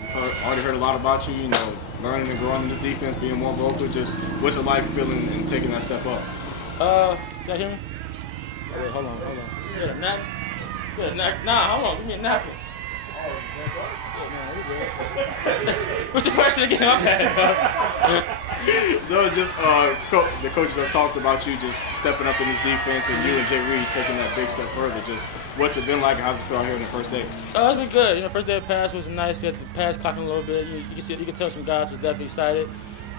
We've already heard a lot about you. Learning and growing in this defense, being more vocal. Just what's it like feeling and taking that step up? Y'all hear me? Wait, hold on. You got a nap? You got a nap? Nah, hold on. Give me a napkin. What's the question again? My bad, bro. No, just the coaches have talked about you just stepping up in this defense, and you and Jay Reed taking that big step further. Just what's it been like, and how's it feel out here in the first day? It's been good. First day of pass was nice. We had the pass clocking a little bit. You can tell some guys was definitely excited.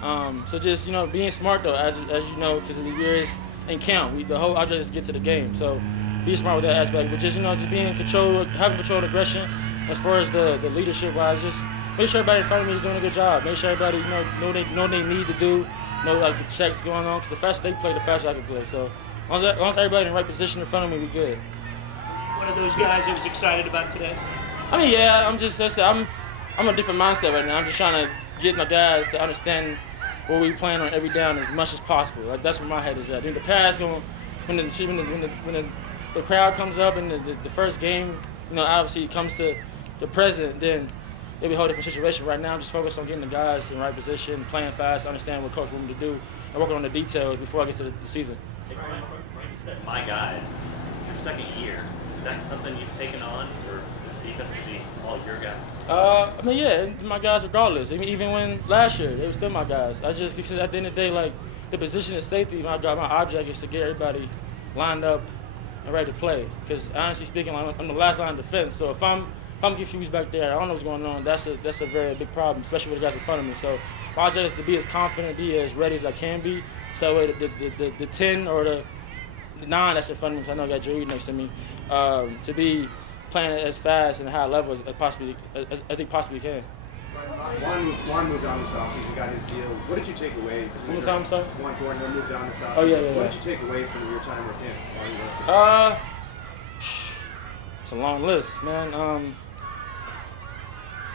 So just being smart though, as you know, because of the years and count. The whole object is to get to the game. So be smart with that aspect. But just being in control, having control of aggression. As far as the leadership wise, just make sure everybody in front of me is doing a good job. Make sure everybody know they need to do, like the checks going on. Because the faster they play, the faster I can play. So as long as everybody in the right position in front of me, we good. One of those guys that was excited about today? Yeah, I'm a different mindset right now. I'm just trying to get my guys to understand what we plan on every down as much as possible. Like that's where my head is at. In the past, when the crowd comes up in the first game, obviously it comes to the present, then it'll be a whole different situation. Right now, I'm just focused on getting the guys in the right position, playing fast, understanding what coach wants me to do, and working on the details before I get to the season. Hey, Bryan, you said my guys. It's your second year. Is that something you've taken on, or this defense will be all your guys? Yeah, my guys regardless. Even when last year, they were still my guys. Because at the end of the day, like, the position of safety, my object is to get everybody lined up and ready to play. Because honestly speaking, I'm the last line of defense. So if I'm confused back there, I don't know what's going on. That's a very big problem, especially with the guys in front of me. So my object is to be as confident, be as ready as I can be. So that way the 10 or the 9 that's in front of me, because I know I got Drew next to me, to be playing as fast and high level as he possibly can. Juan moved on this offseason, got his deal. What did you take away? One more time, sorry? Juan Thornhill moved on this offseason. Oh, yeah. What did you take away from your time with him? It's a long list, man.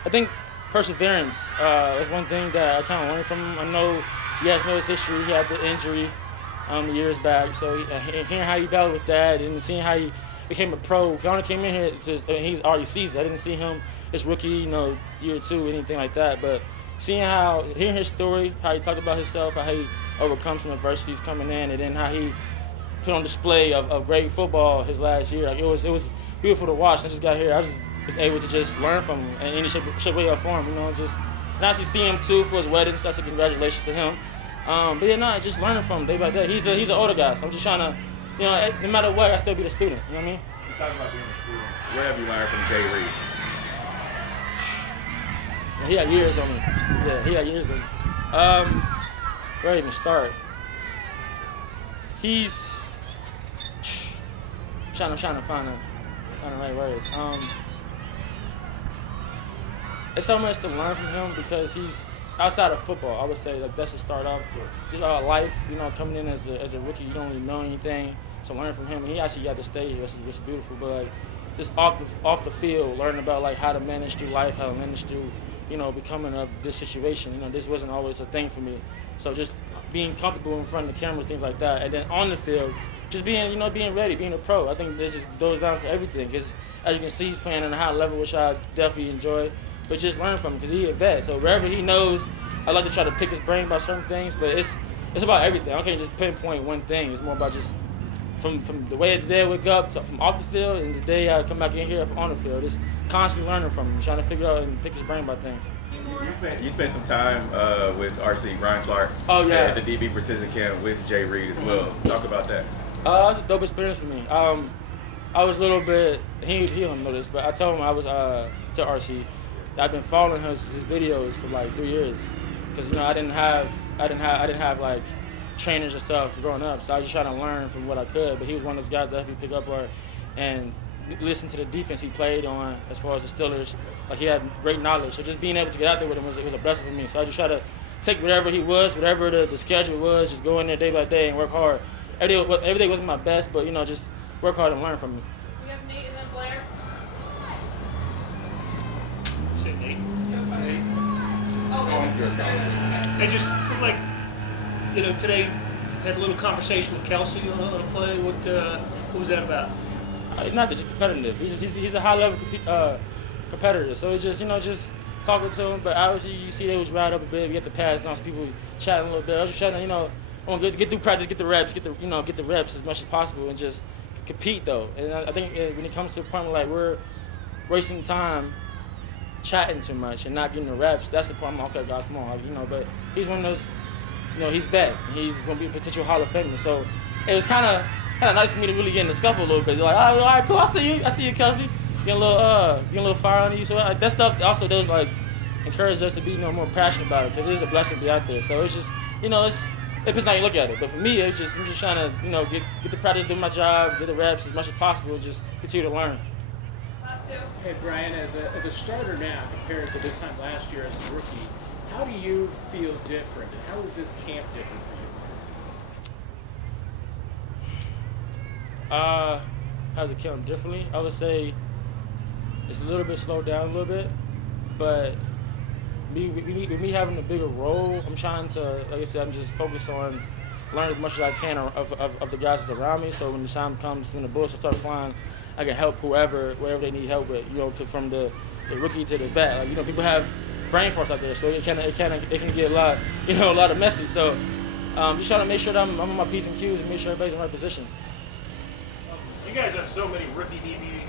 I think perseverance is one thing that I kind of learned from him. I know you guys know his history. He had the injury years back, so hearing how he battled with that and seeing how he became a pro. He only came in here he's already seasoned. I didn't see him his rookie, year 2, anything like that. But hearing his story, how he talked about himself, how he overcome some adversities coming in, and then how he put on display of great football his last year. Like it was beautiful to watch. I just got here. I was able to just learn from him in any shape, way, or form. And actually see him too for his wedding. So that's a congratulations to him. Just learning from him day by day. He's an older guy, so I'm just trying to, no matter what, I still be the student. You know what I mean? You talking about being a student. What have you learned from Jay Reed? He had years on me. Yeah, he had years on me. Where to even start? He's trying to find the right words. It's so much to learn from him because he's outside of football. I would say that's to start off. Just life, coming in as a rookie, you don't really know anything. So learn from him, and he actually got to stay here, which is beautiful. But just off the field, learning about how to manage through life, how to manage through, becoming of this situation. This wasn't always a thing for me. So just being comfortable in front of the cameras, things like that, and then on the field, just being ready, being a pro. I think this just goes down to everything. Because as you can see, he's playing at a high level, which I definitely enjoy. But just learn from him because he's a vet. So wherever he knows, I like to try to pick his brain about certain things. But it's about everything. I can't just pinpoint one thing. It's more about just from the way the day I wake up from off the field and the day I come back in here from on the field. Just constantly learning from him, trying to figure out and pick his brain about things. You spent some time with RC Bryan Clark. Oh yeah. At the DB Precision Camp with Jay Reed as well. Talk about that. It was a dope experience for me. I was a little bit. He don't know this, but I told him I was to RC. I've been following his videos for 3 years, because I didn't have like trainers and stuff growing up, so I was just trying to learn from what I could. But he was one of those guys that if you pick up and listen to the defense he played on as far as the Steelers, he had great knowledge. So just being able to get out there with him was a blessing for me. So I just try to take whatever he was, whatever the schedule was, just go in there day by day and work hard. Every day wasn't my best, but just work hard and learn from him. We have Nate and then Blair. Say Nate. Nate. Oh, They just look like, today had a little conversation with Kelsey on a play. What was that about? It's not just competitive. He's a high level competitor. So it's just just talking to him, but obviously you see they was riled up a bit. We got the pass on, some people chatting a little bit. I was just trying to, I want to get through practice, get the reps, get the reps as much as possible, and just compete though. And I think when it comes to the point where like we're wasting time chatting too much and not getting the reps, that's the problem. Okay, guys, come on, but he's one of those, he's vet. He's going to be a potential Hall of Famer. So it was kind of nice for me to really get in the scuffle a little bit. They're like, all right, cool, I see you, Kelsey. Getting a little fire on you. So that stuff also does like encourage us to be more passionate about it, because it is a blessing to be out there. So it's just, it depends how you look at it. But for me, I'm just trying to get the practice, do my job, get the reps as much as possible, and just continue to learn. Hey Bryan, as a starter now compared to this time last year as a rookie, how do you feel different, and how is this camp different for you? How does it count differently? I would say it's a little bit slowed down a little bit, but me having a bigger role, I'm trying to, like I said, I'm just focused on learning as much as I can of the guys that's around me. So when the time comes, when the bullets start flying, I can help wherever they need help with. From the rookie to the vet. Like, people have brain force out there, so it can get a lot of messy. So just trying to make sure that I'm on my P's and Q's and make sure everybody's in the right position. You guys have so many rookie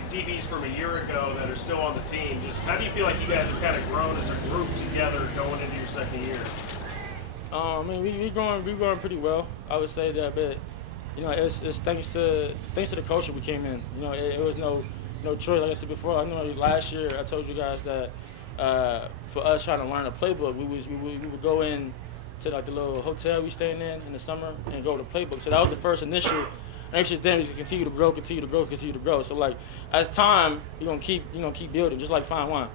DBs from a year ago that are still on the team. Just how do you feel like you guys have kind of grown as a group together going into your second year? We're growing pretty well. I would say that, but it's thanks to the culture we came in. It was no choice. Like I said before, I know last year I told you guys that for us trying to learn a playbook, we would go in to like the little hotel we staying in the summer and go to the playbook. So that was the first initial. And it's just then we continue to grow. So like as time, you're gonna keep building, just like fine wine.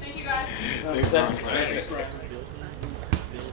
Thank you guys. Thanks, Bryan. Thanks, Bryan.